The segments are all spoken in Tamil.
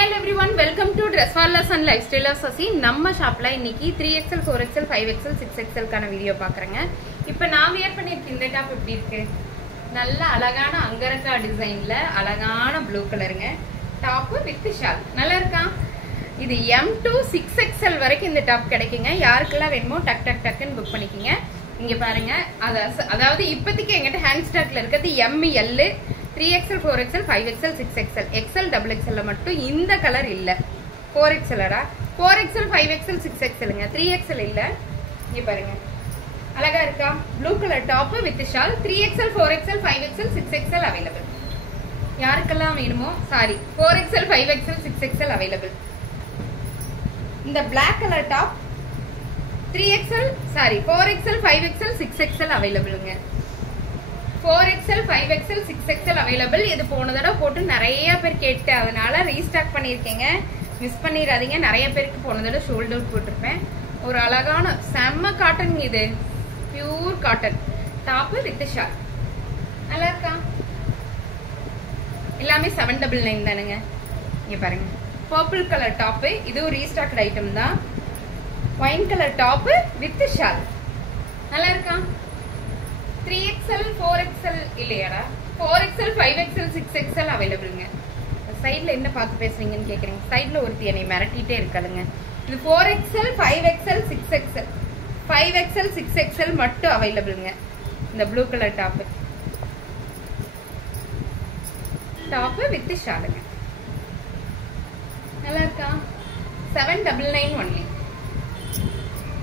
Hello everyone, welcome to Dress Wallers and Lifestyle of Sasi. நம்ம ஷாப்ல இன்னைக்கு 3XL, 4XL, 5XL, 6XL கான வீடியோ பார்க்கறேங்க. இப்போ நான் வியர் பண்ணிருக்க இந்த டாப் எப்படி இருக்கு? நல்ல அழகான அங்கரக்கா டிசைன்ல அழகான ப்ளூ கலருங்க. Top with shawl. நல்லா இருக்கா? இது M to 6XL வரைக்கும் இந்த டாப் கிடைக்குங்க. யாருக்கெல்லாம் வேணுமோ டக் டக் டக்னு புக் பண்ணிக்கங்க. இங்க பாருங்க. அதாவது இப்போதைக்கு என்கிட்ட ஹேண்ட் ஸ்டாக்ல இருக்குது M L 3XL, 4XL, 5XL, 6XL, XL, XXL மட்டும் இந்த கலர் இல்ல. 4XL 4XL, 5XL, 6XL 3XL இல்ல. இங்க பாருங்க. அழகா இருக்கா? Blue colour top with shawl. 3XL, 4XL, 5XL, 6XL available. யாருக்கெல்லாம் வேணுமோ sorry 4XL, 5XL, 6XL available. இந்த Black colour top 3XL sorry 4XL, 5XL, 6XL அவைலபிள்ங்க. 4XL, 5XL, 6XL available. இது போன தடவை போட்டு நிறைய பேர் கேட்டு அதனால ரீஸ்டாக் பண்ணியிருக்கேங்க. மிஸ் பண்ணிடாதீங்க. நிறைய பேருக்கு போன தடவை ஷோல்டர் அவுட் போட்டிருப்பேன். ஒரு அழகான செம்ம காட்டன், இது pure cotton top with shawl. நல்லா இருக்கா? எல்லாமே 799 தானுங்க. இங்க பாருங்க. பர்பிள் கலர் டாப், இதுவும் ரீஸ்டாக்ட் ஐட்டம் தான். Wine colour top with shawl. நல்லா இருக்கா? 3XL, 4XL இல்லையாடா? 4XL, 5XL, 6XL அவைலபிள்ங்க. சைட்ல என்ன பார்த்து பேசுறீங்கன்னு கேக்குறீங்க. சைட்ல ஒருத்தி என்னை மிரட்டிட்டே இருக்காதுங்க. இது 4XL, 5XL, 6XL 5XL, 6XL மட்டும் அவைலபிள்ங்க. இந்த ப்ளூ கலர் டாப் வித் ஷாலுங்க. நல்லா இருக்கா? 799 ஒன்லி.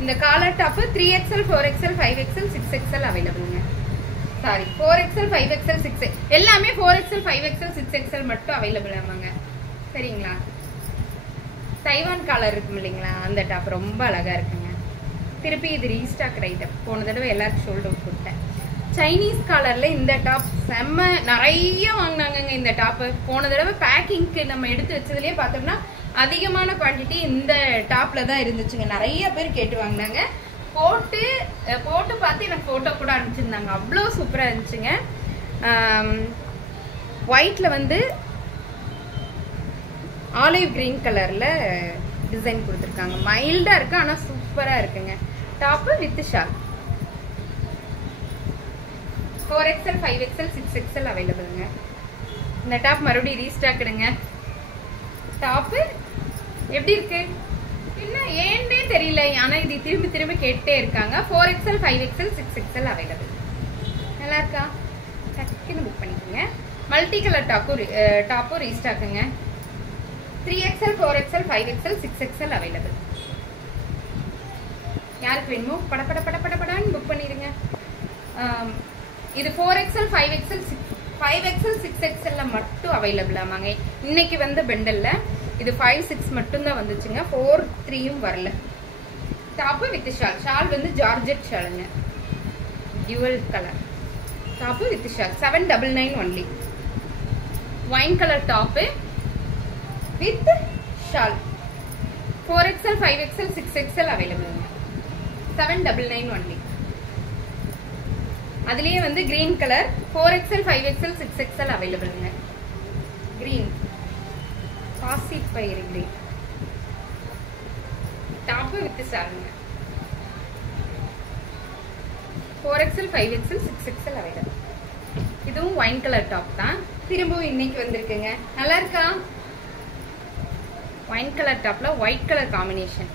இந்த collar top 3XL, 4XL, 5XL, 6XL அவைலபிள்ங்க. Sorry 4XL, 5XL, 6XL எல்லாமே 4XL, 5XL, 6XL மட்டும் அவைலபிள் ஆமாங்க. சரிங்களா? தைவான் காலர் இருக்கும் இல்லைங்களா, அந்த டாப் ரொம்ப அழகா இருக்குங்க. திருப்பி இது ரீஸ்டாக் ஐட்டம். போன தடவை எல்லாருக்கும் ஷோல்டர் அவுட் கொடுத்தேன். சைனீஸ் காலர்ல இந்த டாப் செம்ம நிறைய வாங்கினாங்க. இந்த டாப் போன தடவை பேக்கிங்க்கு நம்ம எடுத்து வச்சதுலயே பார்த்தோம்னா அதிகமான குவான்டிட்டி இந்த டாப்ல தான் இருந்துச்சுங்க. நிறைய பேர் கேட்டு வாங்கினாங்க. போட்டு பார்த்து எனக்கு போட்டோ கூட அனுப்பிச்சிருந்தாங்க. அவ்வளோ சூப்பரா இருந்துச்சுங்க. ஒயிட்ல வந்து ஆலிவ் கிரீன் கலர்ல டிசைன் கொடுத்துருக்காங்க. மைல்டா இருக்கு, ஆனா சூப்பரா இருக்குங்க. Top with shawl. 4XL, 5XL, 6XL அவைலபிள்ங்க. இந்த டாப் மறுபடியும் ரீஸ்டாக்டுங்க. டாப் எப்படி இருக்கு? என்ன ஏன்னே தெரியல, ஆனா இது திரும்பி திரும்பி கேட்டே இருக்காங்க. 4XL, 5XL, 6XL available. நல்லா இருக்கா? சக்குன்னு புக் பண்ணிக்கோங்க. மல்டி கலர் டாப்பும் ரீஸ்டாக்குங்க. 3XL, 4XL, 5XL, 6XL available. யாருக்கு வேணுமோ படன்னு புக் பண்ணிடுங்க. இது 4XL, 5XL, 6XL மட்டும் அவைலபிள் ஆமாங்க. இன்னைக்கு வந்து பெண்டல்ல இது 5, 6 மட்டும் தான் வந்துச்சுங்க. 4, 3யும் வரல. Top with shawl. ஷால் வந்து ஜார்ஜெட் ஷாலுங்க. Dual colour top with shawl. 799 only. Wine colour top with shawl. 4XL, 5XL, 6XL அவைலபிள்ங்க. 799 ஒன்லி. அதுலயே வந்து green colour 4XL, 5XL, 6XL அவைலபிள்ங்க. Green பாசி பயிர் கிரீன் டாப் வித் ஷாலுங்க. 4XL, 5XL, 6XL available. இதுவும் ஒயின் கலர் டாப் தான். திரும்பவும் இன்னைக்கு வந்திருக்குங்க. நல்லா இருக்கா? ஒயின் கலர் டாப்ல ஒயிட் கலர் காம்பினேஷன்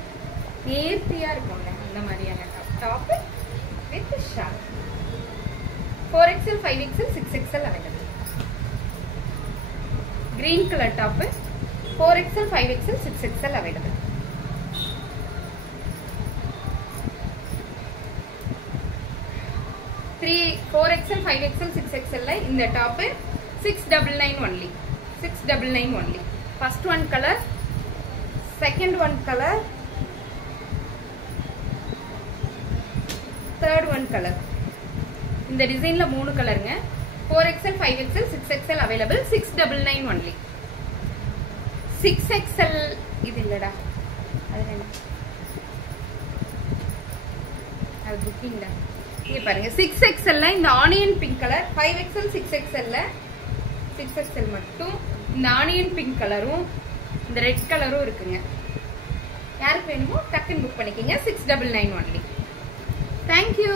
நேர்த்தியா இருக்கும்ல, அந்த மாதிரியான top with shawl. 4XL, 5XL, 6XL available. Green colour top 4XL, 5XL, 6XL available. Three 4XL, 5XL, 6XL இந்த டாப் 699 only. 699 only. First one colour, second one colour, third one colour. இந்த டிசைன்ல 3 கலருங்க. 4XL, 5XL, 6XL available. 699 only. 6XL இது இல்லடா, அது புக்கிங்ல. இங்க பாருங்க 6XL இந்த onion pink colour. 5XL, 6XL 6XL மட்டும் இந்த ஆனியன் பிங்க் கலரும் இந்த ரெட் கலரும் இருக்குங்க. யாருக்கு வேணுமோ டக்குன்னு புக் பண்ணிக்கோங்க. 699 ஒன்லி. தேங்க்யூ.